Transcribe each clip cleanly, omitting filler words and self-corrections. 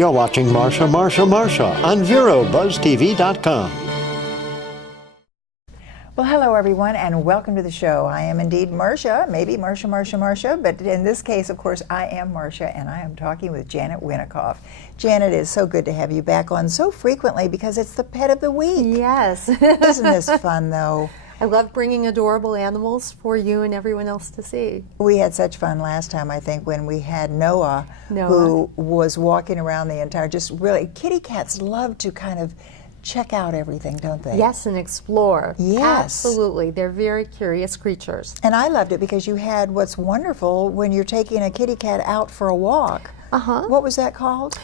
You're watching Marcia Marcia Marcia on VeroBuzzTV.com. Well, hello everyone, and welcome to the show. I am indeed Marcia, maybe Marcia Marcia Marcia, but in this case, of course, I am Marcia, and I am talking with Janet Winikoff. Janet, it's so good to have you back on so frequently because it's the pet of the week. Yes. Isn't this fun, though? I love bringing adorable animals for you and everyone else to see. We had such fun last time, I think, when we had Noah, who was walking around the entire, just really, kitty cats love to kind of check out everything, don't they? Yes, and explore. Yes. Absolutely. They're very curious creatures. And I loved it because you had what's wonderful when you're taking a kitty cat out for a walk. Uh-huh. What was that called?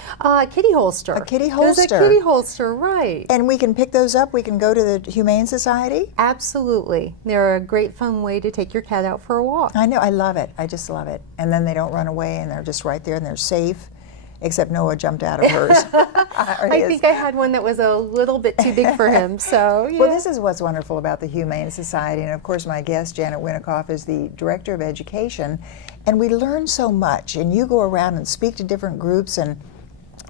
Kitty holster. A kitty holster. There's a kitty holster, right. And we can pick those up? We can go to the Humane Society? Absolutely. They're a great fun way to take your cat out for a walk. I know. I love it. I just love it. And then they don't run away and they're just right there and they're safe. Except Noah jumped out of hers. I think I had one that was a little bit too big for him, so yeah. Well, this is what's wonderful about the Humane Society, and of course my guest, Janet Winikoff, is the Director of Education, and we learn so much, and you go around and speak to different groups and,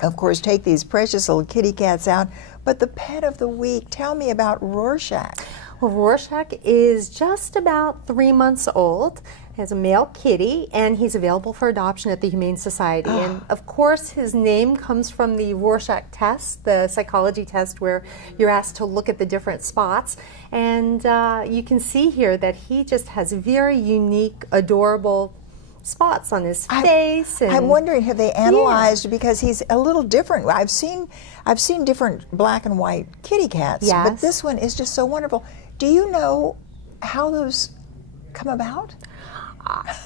of course, take these precious little kitty cats out, but the pet of the week, tell me about Rorschach. Well, Rorschach is just about 3 months old. He has a male kitty, and he's available for adoption at the Humane Society. And of course, his name comes from the Rorschach test, the psychology test where you're asked to look at the different spots. And you can see here that he just has very unique, adorable spots on his face. I'm wondering, have they analyzed, because he's a little different. I've seen different black and white kitty cats, but this one is just so wonderful. Do you know how those come about?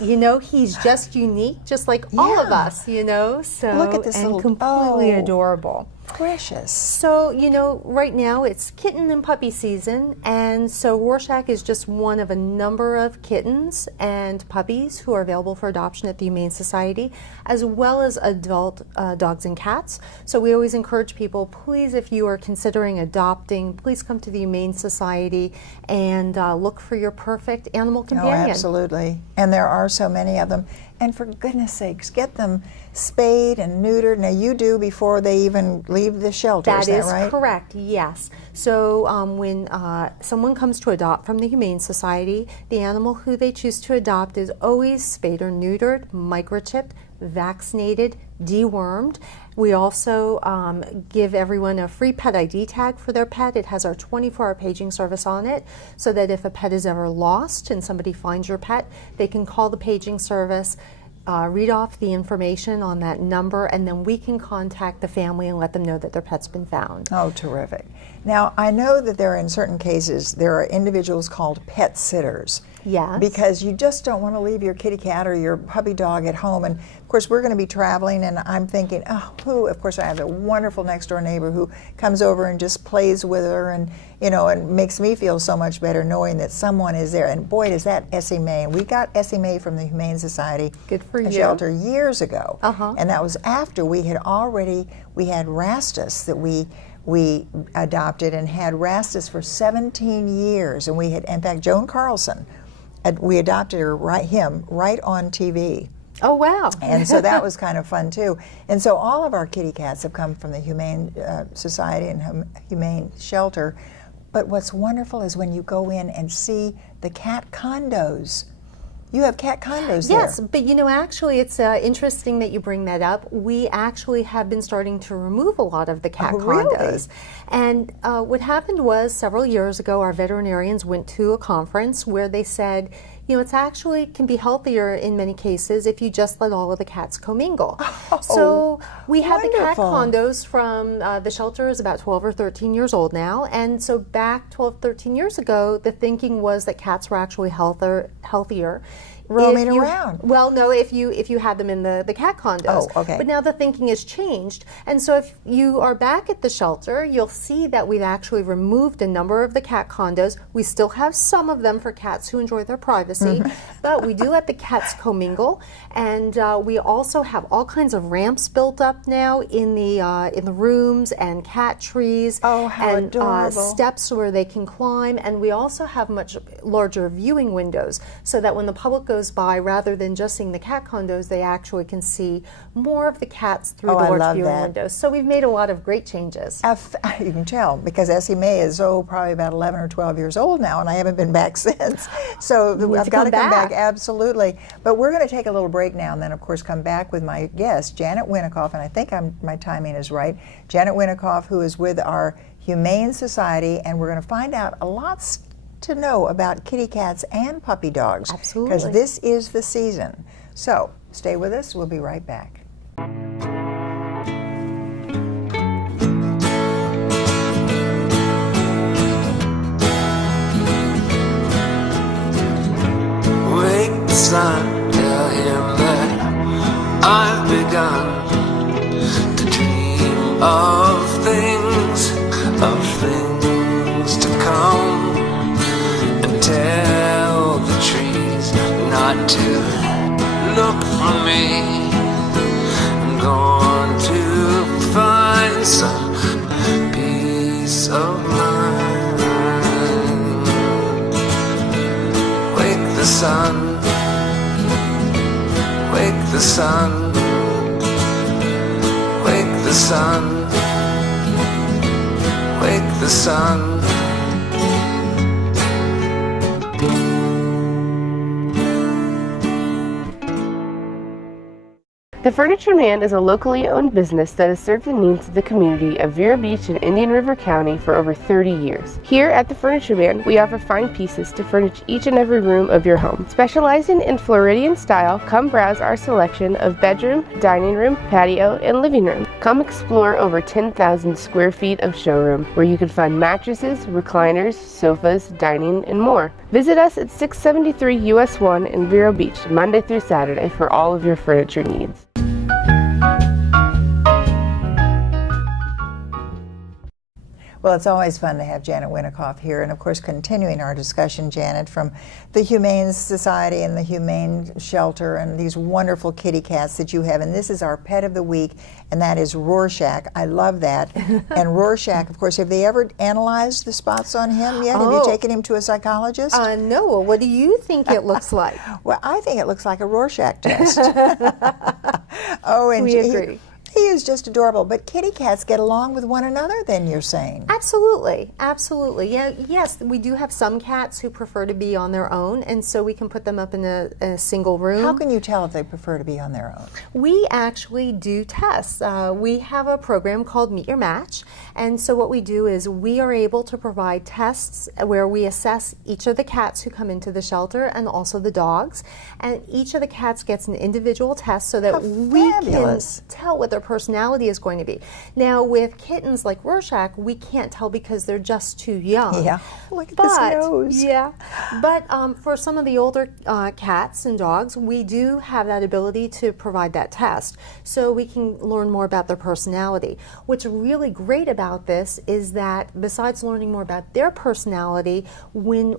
You know, he's just unique, just like all of us, you know, so look at this little, completely adorable. Precious. So, you know, right now it's kitten and puppy season, and so Rorschach is just one of a number of kittens and puppies who are available for adoption at the Humane Society, as well as adult dogs and cats. So we always encourage people, please, if you are considering adopting, please come to the Humane Society and look for your perfect animal companion. Oh, absolutely. And there are so many of them. And for goodness sakes, get them spayed and neutered. Now, you do before they even leave the shelter, is that right? That is correct, yes. So when someone comes to adopt from the Humane Society, the animal who they choose to adopt is always spayed or neutered, microchipped, vaccinated, dewormed. We also give everyone a free pet ID tag for their pet. It has our 24-hour paging service on it, so that if a pet is ever lost and somebody finds your pet, they can call the paging service, read off the information on that number, and then we can contact the family and let them know that their pet's been found. Oh, terrific. Now, I know that there are, in certain cases, there are individuals called pet sitters. Yes. Because you just don't want to leave your kitty cat or your puppy dog at home. And of course, we're going to be traveling, and I'm thinking, of course, I have a wonderful next door neighbor who comes over and just plays with her, and you know, and makes me feel so much better knowing that someone is there. And boy, does that Essie Mae. And we got Essie Mae from the Humane Society shelter years ago. And that was after we had had Rastus that we adopted, and had Rastus for 17 years. And we had, in fact, Joan Carlson, we adopted her right on TV. Oh, wow. And so that was kind of fun, too. And so all of our kitty cats have come from the Humane Society and Humane Shelter. But what's wonderful is when you go in and see the cat condos. You have cat condos there. Yes, but you know, actually, it's interesting that you bring that up. We actually have been starting to remove a lot of the cat condos. And what happened was, several years ago, our veterinarians went to a conference where they said, you know, it's actually can be healthier in many cases if you just let all of the cats commingle. So we had the cat condos from the shelter is about 12 or 13 years old now, and so back 12, 13 years ago, the thinking was that cats were actually healthier. Roaming around. Well, no, if you had them in the cat condos. Oh, okay. But now the thinking has changed, and so if you are back at the shelter, you'll see that we've actually removed a number of the cat condos. We still have some of them for cats who enjoy their privacy, but we do let the cats commingle, and we also have all kinds of ramps built up now in the rooms, and cat trees, and steps where they can climb, and we also have much larger viewing windows, so that when the public goes goes by, rather than just seeing the cat condos, they actually can see more of the cats through Oh, the I large love viewing that. windows. So we've made a lot of great changes. You can tell, because Essie Mae is probably about 11 or 12 years old now, and I haven't been back since. So I've got to come back, absolutely. But we're going to take a little break now, and then of course come back with my guest, Janet Winikoff, and I think my timing is right. Janet Winikoff, who is with our Humane Society, and we're going to find out a lot to know about kitty cats and puppy dogs. Absolutely. Because this is the season. So stay with us. We'll be right back. Wake the sun, tell him that I've begun to dream of things to come, and tell the trees not to look for me. I'm going to find some peace of mind. Wake the sun, wake the sun, wake the sun, wake the sun. The Furniture Man is a locally owned business that has served the needs of the community of Vero Beach and Indian River County for over 30 years. Here at the Furniture Man, we offer fine pieces to furnish each and every room of your home. Specializing in Floridian style, come browse our selection of bedroom, dining room, patio, and living room. Come explore over 10,000 square feet of showroom, where you can find mattresses, recliners, sofas, dining, and more. Visit us at 673 US 1 in Vero Beach, Monday through Saturday, for all of your furniture needs. Well, it's always fun to have Janet Winikoff here, and of course continuing our discussion, Janet, from the Humane Society and the Humane Shelter and these wonderful kitty cats that you have, and this is our pet of the week, and that is Rorschach. I love that. And Rorschach, of course, have they ever analyzed the spots on him yet? Have you taken him to a psychologist? No. Well, what do you think it looks like? Well, I think it looks like a Rorschach test. Oh, and We agree. He is just adorable. But kitty cats get along with one another, then you're saying? Absolutely, absolutely. Yeah, yes, we do have some cats who prefer to be on their own, and so we can put them up in a single room. How can you tell if they prefer to be on their own? We actually do tests. We have a program called Meet Your Match, and so what we do is we are able to provide tests where we assess each of the cats who come into the shelter and also the dogs, and each of the cats gets an individual test so that we can tell what their personality is going to be. Now, with kittens like Rorschach, we can't tell because they're just too young. Yeah, look at this nose. Yeah, but for some of the older cats and dogs, we do have that ability to provide that test, so we can learn more about their personality. What's really great about this is that besides learning more about their personality, when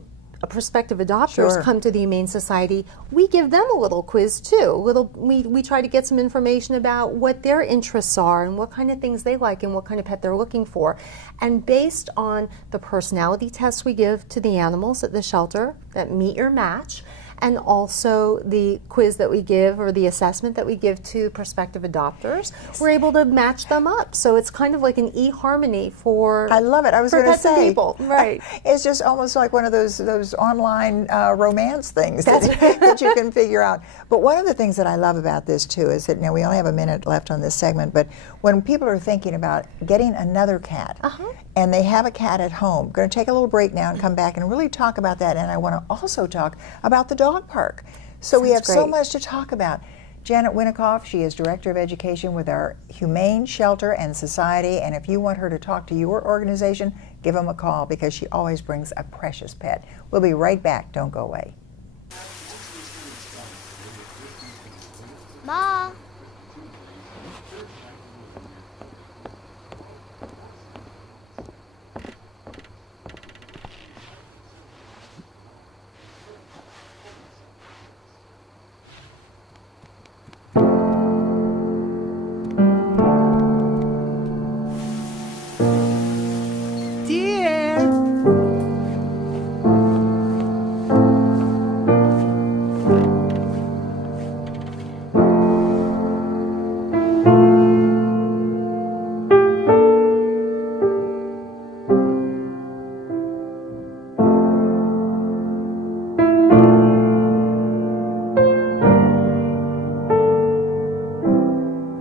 prospective adopters come to the Humane Society, we give them a little quiz too. We try to get some information about what their interests are and what kind of things they like and what kind of pet they're looking for. And based on the personality tests we give to the animals at the shelter that meet your match, and also the quiz that we give, or the assessment that we give to prospective adopters, we're able to match them up. So it's kind of like an eHarmony for I love it. I was going to say, people. Right. It's just almost like one of those online romance things that you can figure out. But one of the things that I love about this too is that, now we only have a minute left on this segment, but when people are thinking about getting another cat, and they have a cat at home, I'm going to take a little break now and come back and really talk about that. And I want to also talk about the dog park. So we have so much to talk about. Janet Winikoff, she is Director of Education with our Humane Shelter and Society, and if you want her to talk to your organization, give them a call, because she always brings a precious pet. We'll be right back. Don't go away. Ma.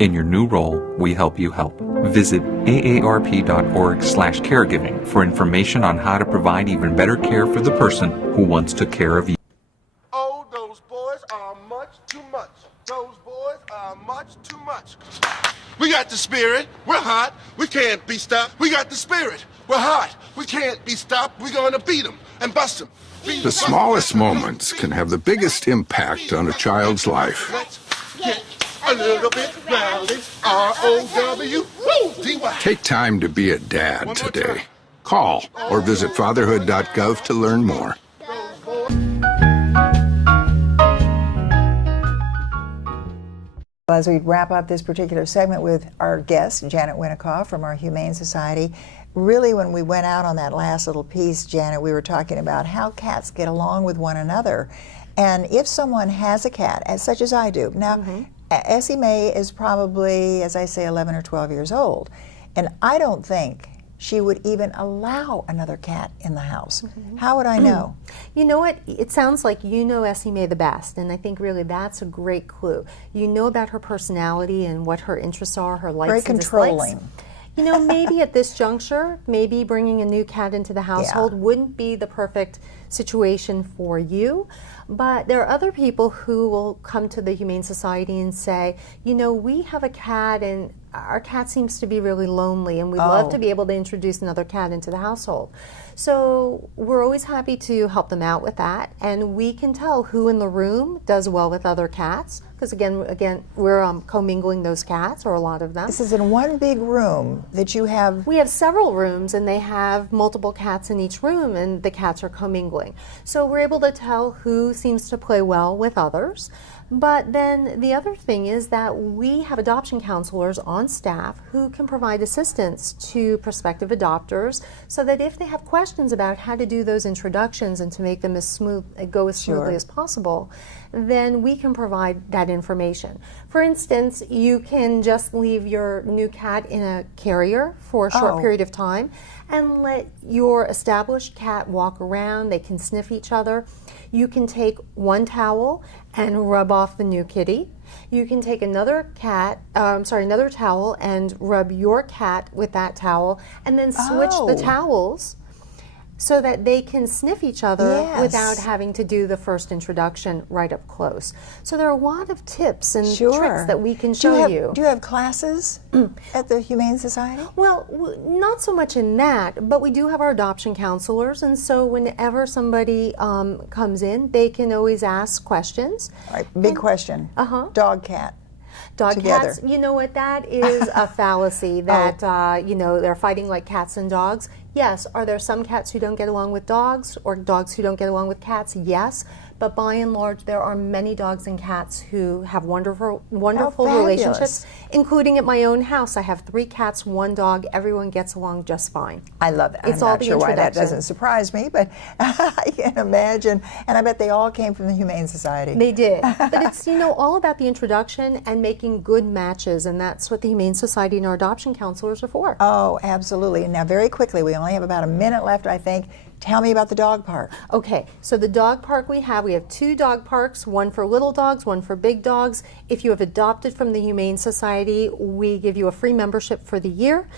In your new role, we help you help. Visit aarp.org/caregiving for information on how to provide even better care for the person who once took care of you. Oh, those boys are much too much. Those boys are much too much. We got the spirit. We're hot. We can't be stopped. We got the spirit. We're hot. We can't be stopped. We're going to beat them and bust them. The smallest moments can have the biggest impact on a child's life. Let's get a little bit rowdy. R-O-W-D-Y. Take time to be a dad today. Call or visit fatherhood.gov to learn more. As we wrap up this particular segment with our guest, Janet Winikoff from our Humane Society, really when we went out on that last little piece, Janet, we were talking about how cats get along with one another. And if someone has a cat, as such as I do, now Essie Mae is probably, as I say, 11 or 12 years old, and I don't think she would even allow another cat in the house. How would I know? You know what? It sounds like you know Essie Mae the best, and I think really that's a great clue. You know about her personality and what her interests are, her likes Very and dislikes. controlling. You know, maybe at this juncture, maybe bringing a new cat into the household wouldn't be the perfect situation for you. But there are other people who will come to the Humane Society and say, you know, we have a cat and our cat seems to be really lonely and we'd love to be able to introduce another cat into the household. So we're always happy to help them out with that, and we can tell who in the room does well with other cats, because again, we're commingling those cats, or a lot of them. This is in one big room that you have. We have several rooms, and they have multiple cats in each room, and the cats are commingling. So we're able to tell who seems to play well with others. But then the other thing is that we have adoption counselors on staff who can provide assistance to prospective adopters, so that if they have questions about how to do those introductions and to make them go as smoothly as possible, then we can provide that information. For instance, you can just leave your new cat in a carrier for a short period of time and let your established cat walk around. They can sniff each other. You can take one towel and rub off the new kitty. You can take another towel and rub your cat with that towel, and then switch the towels so that they can sniff each other without having to do the first introduction right up close. So there are a lot of tips and tricks that we can show you. Do you have classes at the Humane Society? Well, not so much in that, but we do have our adoption counselors, and so whenever somebody comes in, they can always ask questions. All right, big question. Dog, cat. Dog together. cats, you know what, that is a fallacy that, you know, they're fighting like cats and dogs. Yes, are there some cats who don't get along with dogs or dogs who don't get along with cats? Yes, but by and large there are many dogs and cats who have wonderful relationships, including at my own house. I have 3 cats, 1 dog. Everyone gets along just fine. I love that. It's I'm all not the sure why that introduction. doesn't surprise me, but I can imagine. And I bet they all came from the Humane Society. They did. But it's, you know, all about the introduction and making good matches, and that's what the Humane Society and our adoption counselors are for. Oh, absolutely. And now very quickly, we only have about a minute left, I think. Tell me about the dog park. Okay, so the dog park we have 2 dog parks, one for little dogs, one for big dogs. If you have adopted from the Humane Society, we give you a free membership for the year.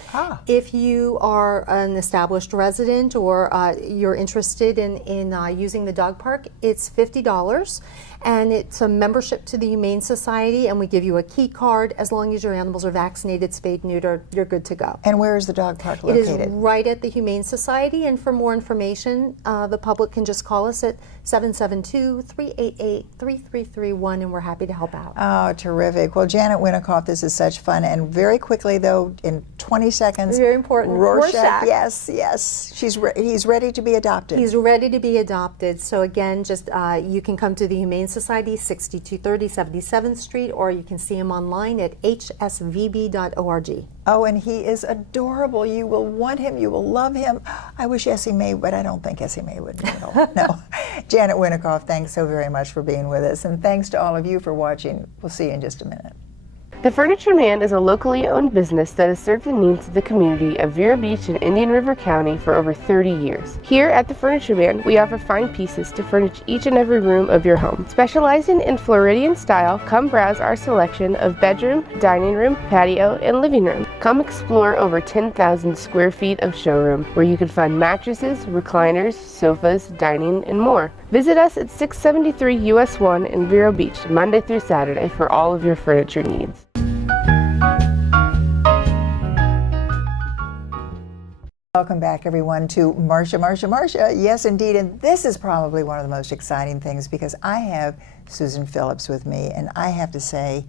If you are an established resident or you're interested in using the dog park, it's $50. And it's a membership to the Humane Society, and we give you a key card. As long as your animals are vaccinated, spayed, neutered, you're good to go. And where is the dog park It located? is right at the Humane Society, and for more information, the public can just call us at 772-388-3331, and we're happy to help out. Oh, terrific. Well, Janet Winikoff, this is such fun. And very quickly, though, in 20 seconds. Very important. Rorschach. Yes, yes. He's ready to be adopted. He's ready to be adopted. So again, just you can come to the Humane Society, 6230 77th Street, or you can see him online at hsvb.org. Oh, and he is adorable. You will want him. You will love him. I wish Essie Mae, but I don't think Essie Mae would. No. Janet Winikoff, thanks so very much for being with us. And thanks to all of you for watching. We'll see you in just a minute. The Furniture Man is a locally owned business that has served the needs of the community of Vero Beach and Indian River County for over 30 years. Here at the Furniture Man, we offer fine pieces to furnish each and every room of your home. Specializing in Floridian style, come browse our selection of bedroom, dining room, patio, and living room. Come explore over 10,000 square feet of showroom where you can find mattresses, recliners, sofas, dining, and more. Visit us at 673 US 1 in Vero Beach, Monday through Saturday for all of your furniture needs. Welcome back, everyone, to Marcia, Marcia, Marcia. Yes, indeed, and this is probably one of the most exciting things because I have Susan Phillips with me, and I have to say,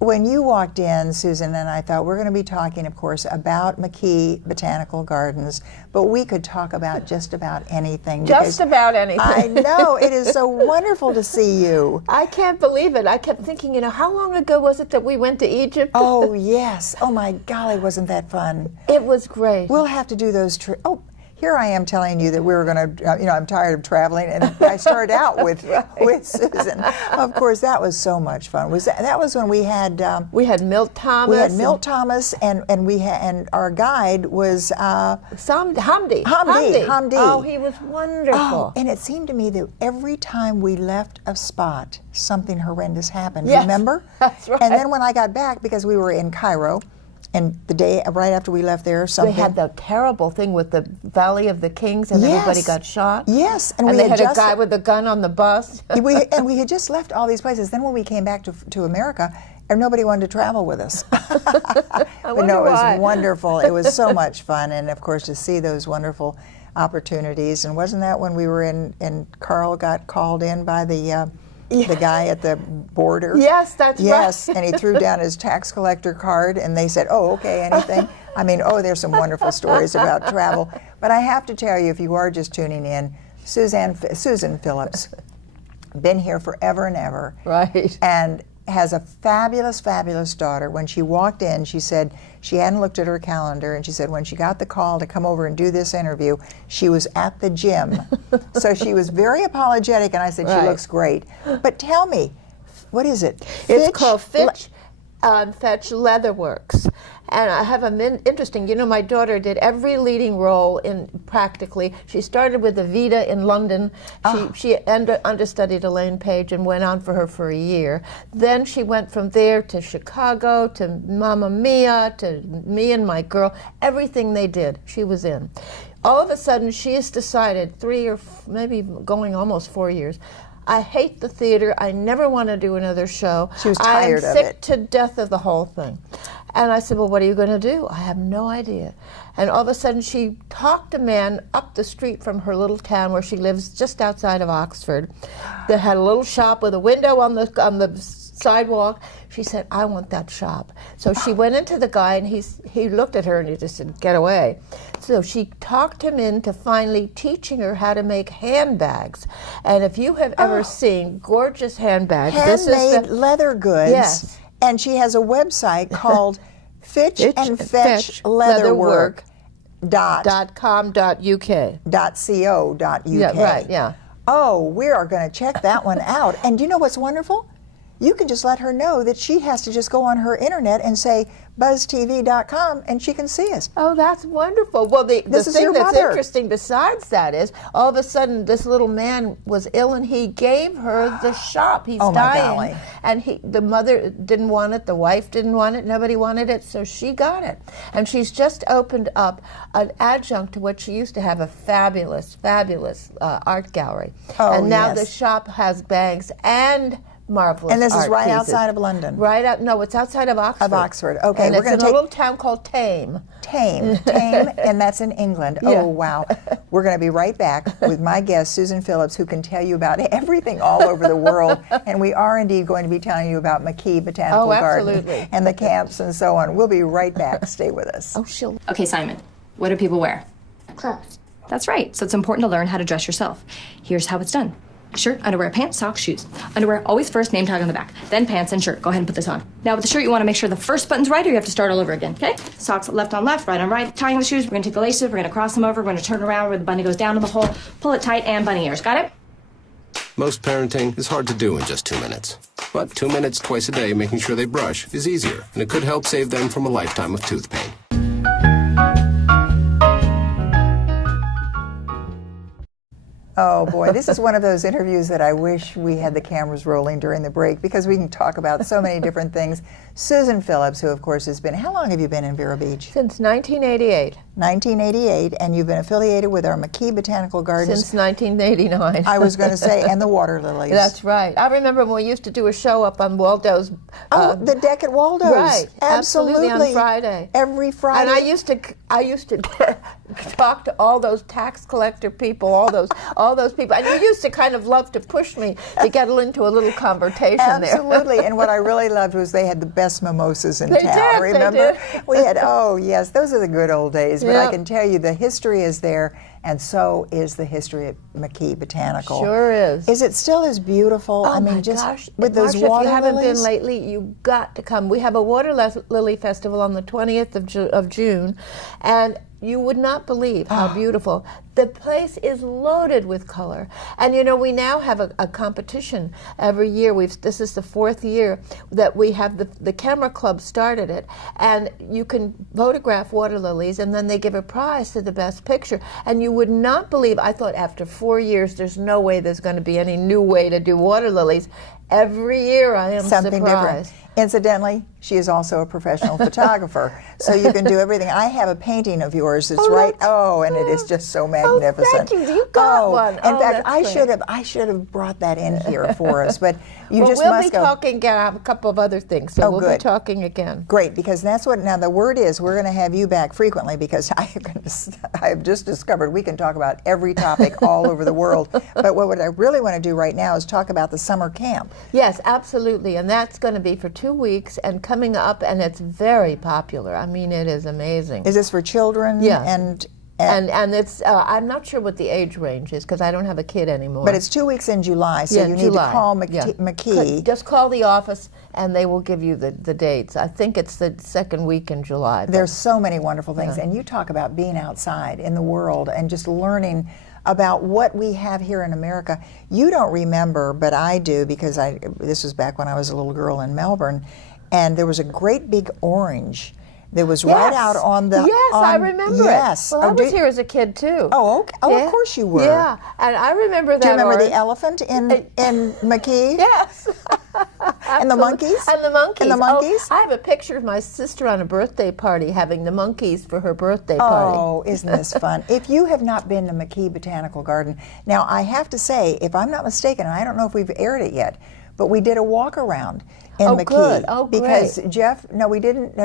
when you walked in, Susan, and I thought we're going to be talking, of course, about McKee Botanical Gardens, but we could talk about just about anything. Just about anything. I know. It is so wonderful to see you. I can't believe it. I kept thinking, how long ago was it that we went to Egypt? Oh, yes. Oh, my golly, wasn't that fun? It was great. We'll have to do those trips. Oh, here I am telling you that we were going to, I'm tired of traveling, and I started out with with Susan. Of course, that was so much fun. That was when we had Milt Thomas. We had Milt Thomas, and our guide was Hamdi. Oh, he was wonderful. Oh, and it seemed to me that every time we left a spot, something horrendous happened. Yes, remember? That's right. And then when I got back, because we were in Cairo. And the day right after we left there, something. They had the terrible thing with the Valley of the Kings, and everybody got shot. Yes, and they had a guy with a gun on the bus. we had just left all these places. Then when we came back to America, and nobody wanted to travel with us. But no, it was wonderful. It was so much fun, and of course to see those wonderful opportunities. And wasn't that when we were in Carl got called in by the guy at the border? Yes, that's right. Yes, and he threw down his tax collector card, and they said, "Oh, okay, anything." I mean, there's some wonderful stories about travel. But I have to tell you, if you are just tuning in, Susan Phillips, been here forever and ever, right? And has a fabulous, fabulous daughter. When she walked in, she said she hadn't looked at her calendar, and she said when she got the call to come over and do this interview, she was at the gym. So she was very apologetic, and I said, she looks great. But tell me, what is it? It's called Fetch Leatherworks. And I have interesting, my daughter did every leading role in practically. She started with the Vita in London. She understudied Elaine Page and went on for a year. Then she went from there to Chicago, to Mamma Mia, to Me and My Girl. Everything they did, she was in. All of a sudden, she has decided 3 or maybe going almost 4 years, I hate the theater. I never want to do another show. She was tired of it. I'm sick to death of the whole thing. And I said, well, what are you going to do? I have no idea. And all of a sudden, she talked a man up the street from her little town where she lives just outside of Oxford that had a little shop with a window on the sidewalk. She said, I want that shop. So she went into the guy, and he looked at her, and he just said, get away. So she talked him into finally teaching her how to make handbags. And if you have ever seen gorgeous handbags, handmade leather goods. Yes. And she has a website called Fitch and Fetch Leatherwork .com.uk. .co.uk. Yeah, right, yeah. Oh, we are going to check that one out. And do you know what's wonderful? You can just let her know that she has to just go on her internet and say buzztv.com, and she can see us. Oh, that's wonderful. Well, the thing that's interesting besides that is, all of a sudden, this little man was ill, and he gave her the shop. He's dying. And the mother didn't want it, the wife didn't want it, nobody wanted it, so she got it. And she's just opened up an adjunct to what she used to have, a fabulous, fabulous art gallery. Oh, and now the shop has bags and marvelous. And this is right pieces. outside of London. No, it's outside of Oxford. Of Oxford, okay. And we're it's going in a little town called Tame, and that's in England. Yeah. Oh, wow. We're going to be right back with my guest, Susan Phillips, who can tell you about everything all over the world. And we are indeed going to be telling you about McKee Botanical Garden and the camps and so on. We'll be right back. Stay with us. Okay, Simon, what do people wear? Clothes. That's right, so it's important to learn how to dress yourself. Here's how it's done. Shirt, underwear, pants, socks, shoes. Underwear, always first, name tag on the back. Then pants and shirt. Go ahead and put this on. Now with the shirt, you want to make sure the first button's right, or you have to start all over again, okay? Socks left on left, right on right. Tying the shoes, we're going to take the laces, we're going to cross them over, we're going to turn around where the bunny goes down in the hole, pull it tight, and bunny ears. Got it? Most parenting is hard to do in just 2 minutes. But 2 minutes twice a day making sure they brush is easier, and it could help save them from a lifetime of tooth pain. Oh boy, this is one of those interviews that I wish we had the cameras rolling during the break because we can talk about so many different things. Susan Phillips, who of course has been, how long have you been in Vero Beach? Since 1988. 1988, and you've been affiliated with our McKee Botanical Garden. Since 1989. I was going to say, and the water lilies. That's right. I remember when we used to do a show up on Waldo's. The deck at Waldo's. Right. Absolutely on Friday. Every Friday. And I used to talk to all those tax collector people, all those people. And you used to kind of love to push me to get into a little conversation there. Absolutely. And what I really loved was they had the best mimosas in town. Remember? They did. We had, oh yes, those are the good old days. But Yep. I can tell you the history is there, and so is the history at McKee Botanical. Sure is. Is it still as beautiful? Oh I mean, my just gosh. with those Marcia, water if you haven't lilies? been lately, you've got to come. We have a water lily festival on the 20th of June, and you would not believe how beautiful. The place is loaded with color. And you know, we now have a competition every year. This is the 4th year that we have the camera club started it, and you can photograph water lilies, and then they give a prize to the best picture. And you would not believe, I thought after 4 years, there's no way there's going to be any new way to do water lilies. Every year I am Something surprised. different. Incidentally, she is also a professional photographer, so you can do everything. I have a painting of yours. It's and it is just so magnificent. Thank you. You got one. In fact, that's great. I should have brought that in here for us, but you Well, just we'll must be go. talking again. I have a couple of other things, so we'll be good. talking again. Great, because that's what, now the word is, we're going to have you back frequently because I have just discovered we can talk about every topic all over the world. But what I really want to do right now is talk about the summer camp. Yes, absolutely, and that's going to be for 2 weeks and coming up, and it's very popular. I mean, it is amazing. Is this for children? Yeah. And it's I'm not sure what the age range is because I don't have a kid anymore. but it's 2 weeks in July, so Yeah, you need July. to call Yeah. McKee. Just call the office and they will give you the dates. I think it's the 2nd week in July. There's so many wonderful things, and you talk about being outside in the world and just learning about what we have here in America. You don't remember, but I do, because this was back when I was a little girl in Melbourne, and there was a great big orange that was right out on the... Yes, I remember yes. it. Well, I was here as a kid, too. Oh, okay. Oh, Yeah. of course you were. Yeah, and I remember that Do you remember orange. the elephant in McKee? Yes. And the monkeys? And the monkeys. And the monkeys? Oh, I have a picture of my sister on a birthday party having the monkeys for her birthday party. Oh, isn't this fun? If you have not been to McKee Botanical Garden, now I have to say, if I'm not mistaken, and I don't know if we've aired it yet, but we did a walk around in McKee. Good. Oh, because great. Jeff, no, we didn't,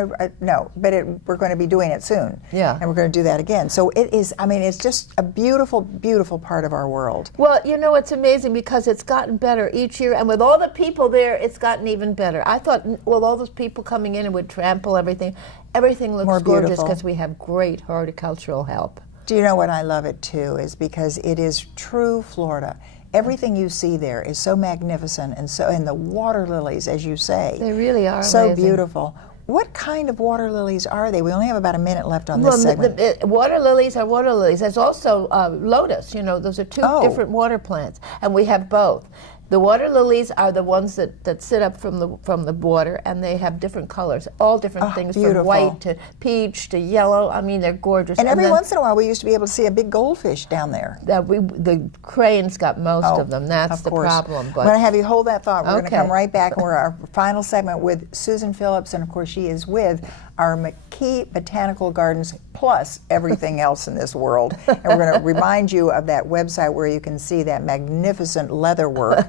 no, but we're going to be doing it soon. Yeah. And we're going to do that again. So it is, I mean, it's just a beautiful, beautiful part of our world. Well, you know, it's amazing because it's gotten better each year, and with all the people there, it's gotten even better. I thought, well, all those people coming in and would trample everything looks More gorgeous beautiful. because we have great horticultural help. Do you know what I love it too? Is because it is true Florida. Everything you see there is so magnificent, and the water lilies, as you say, They really are so amazing. beautiful. What kind of water lilies are they? We only have about a minute left on this segment. Water lilies are water lilies. There's also lotus. You know, those are two different water plants, and we have both. The water lilies are the ones that sit up from the water, and they have different colors, all different things, beautiful. from white to peach to yellow. I mean, they're gorgeous. And every then, once in a while, we used to be able to see a big goldfish down there. the cranes got most of them. That's of the course. problem. I'm But going to have you hold that thought. We're going to Okay. come right back, and we're our final segment with Susan Phillips, and of course, she is with our McKee Botanical Gardens plus everything else in this world. And we're going to remind you of that website where you can see that magnificent leather work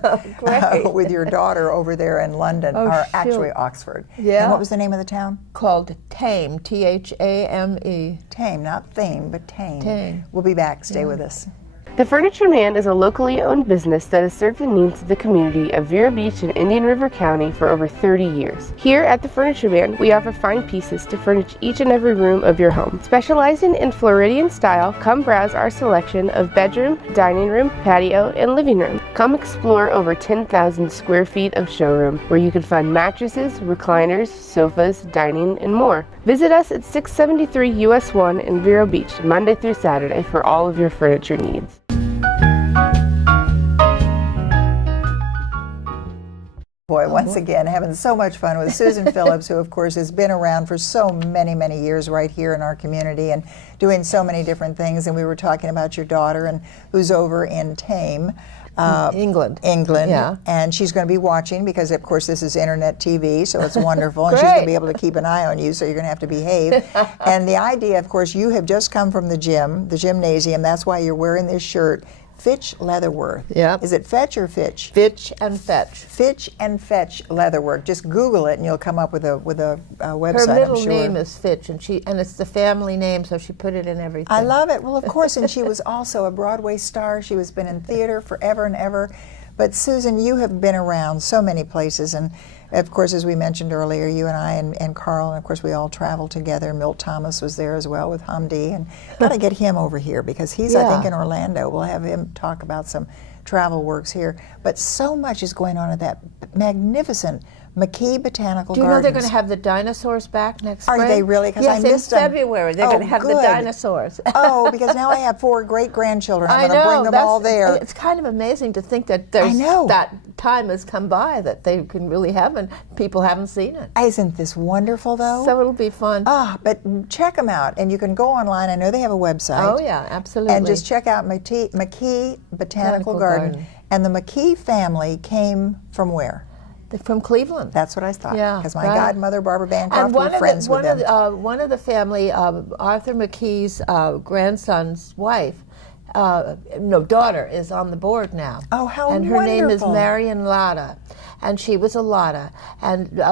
with your daughter over there in London, or actually Oxford. Yeah. And what was the name of the town? called Tame, T-H-A-M-E. Tame, not Thame, but Tame. Tame. We'll be back. Stay with us. The Furniture Man is a locally owned business that has served the needs of the community of Vero Beach and Indian River County for over 30 years. Here at the Furniture Man, we offer fine pieces to furnish each and every room of your home. Specializing in Floridian style, come browse our selection of bedroom, dining room, patio, and living room. Come explore over 10,000 square feet of showroom where you can find mattresses, recliners, sofas, dining, and more. Visit us at 673 US 1 in Vero Beach, Monday through Saturday for all of your furniture needs. Boy, boy, once again, having so much fun with Susan Phillips, who, of course, has been around for so many, many years right here in our community and doing so many different things. And we were talking about your daughter, and who's over in Tame. England. Yeah. And she's going to be watching because, of course, this is internet TV, so it's wonderful. And she's going to be able to keep an eye on you, so you're going to have to behave. And the idea, of course, you have just come from the gym, the gymnasium. That's why you're wearing this shirt. Fitch Leatherwork. Yep. Is it Fetch or Fitch? Fitch and Fetch. Fitch and Fetch Leatherwork. Just Google it and you'll come up with a website. Her middle I'm sure. name is Fitch, and it's the family name, so she put it in everything. I love it. Well, of course, and she was also a Broadway star. She has been in theater forever and ever. But Susan, you have been around so many places, and of course, as we mentioned earlier, you and I and Carl, and of course we all traveled together. Milt Thomas was there as well with Hamdi, and got to get him over here because he's, I think, in Orlando. We'll have him talk about some travel works here. But so much is going on at that magnificent McKee Botanical Garden. Do you know they're going to have the dinosaurs back next spring? Are they really? Because I missed in February. They're going to have the dinosaurs. Oh, because now I have 4 great-grandchildren. I'm going to bring them all there. It's kind of amazing to think that that time has come by that they can really have, and people haven't seen it. Isn't this wonderful, though? So it'll be fun. But check them out, and you can go online. I know they have a website. Oh, yeah, absolutely. And just check out McKee Botanical Garden. And the McKee family came from where? From Cleveland. That's what I thought. Yeah, because my godmother, Barbara Bancroft, were friends with them. One of the family, Arthur McKee's grandson's wife, daughter, is on the board now. Oh, how wonderful. And her name is Marion Latta. And she was a Latta. And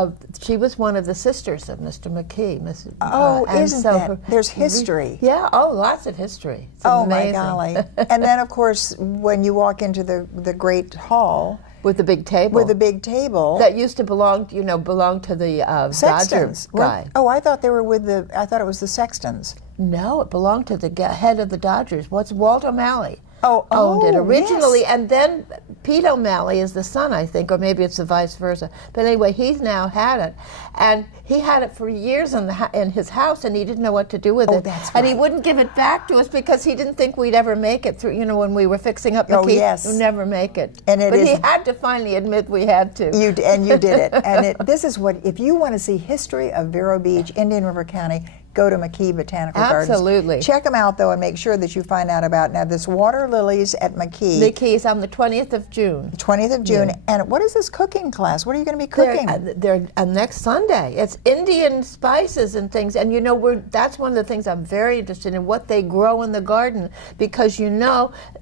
she was one of the sisters of Mr. McKee. Isn't that? There's history. Yeah, lots of history. It's my amazing. golly. And then, of course, when you walk into the great hall, with the big table. With the big table. That used to belong to the Sextons. Dodger guy. I thought they were I thought it was the Sextons. No, it belonged to the head of the Dodgers. What's Walt O'Malley? Owned it originally, yes. And then Pete O'Malley is the son, I think, or maybe it's the vice versa. But anyway, he's now had it, and he had it for years in his house, and he didn't know what to do with it. That's and right. he wouldn't give it back to us because he didn't think we'd ever make it through. When we were fixing up McKee, yes. we'd never make it. But he had to finally admit we had to. You did it. And this is what, if you want to see history of Vero Beach, Indian River County, go to McKee Botanical Gardens. Absolutely. Check them out, though, and make sure that you find out about this water lilies at McKee. McKee is on the 20th of June. 20th of June. Yeah. And what is this cooking class? What are you going to be cooking? They're next Sunday. It's Indian spices and things. And that's one of the things I'm very interested in, what they grow in the garden. Because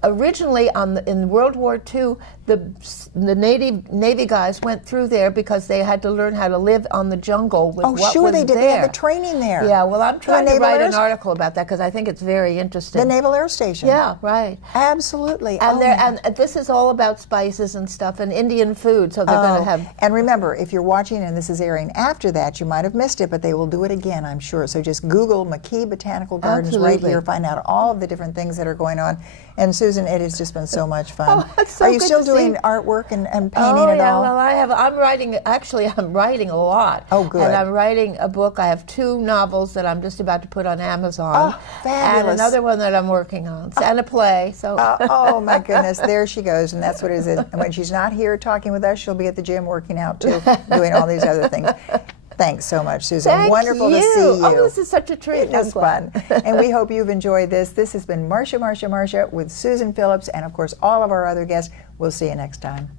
originally in World War II, the Navy guys went through there because they had to learn how to live on the jungle with what was there. They did. They had the training there. Yeah, well, I'm trying to write an article about that because I think it's very interesting. The Naval Air Station. Yeah, right. Absolutely. And this is all about spices and stuff and Indian food, so they're going to have... And remember, if you're watching and this is airing after that, you might have missed it, but they will do it again, I'm sure. So just Google McKee Botanical Gardens right here, find out all of the different things that are going on. And Susan, it has just been so much fun. So are you still doing artwork and painting at all? Well, I'm writing a lot. Oh, good. And I'm writing a book. I have 2 novels that I'm just about to put on Amazon. Oh, fabulous. And another one that I'm working on, and a play. So. Oh, my goodness, there she goes, and that's what it is. And when she's not here talking with us, she'll be at the gym working out, too, doing all these other things. Thanks so much, Susan. Thank Wonderful you. to see you. Oh, this is such a treat. It was fun. And we hope you've enjoyed this. This has been Marcia Marcia Marcia with Susan Phillips and, of course, all of our other guests. We'll see you next time.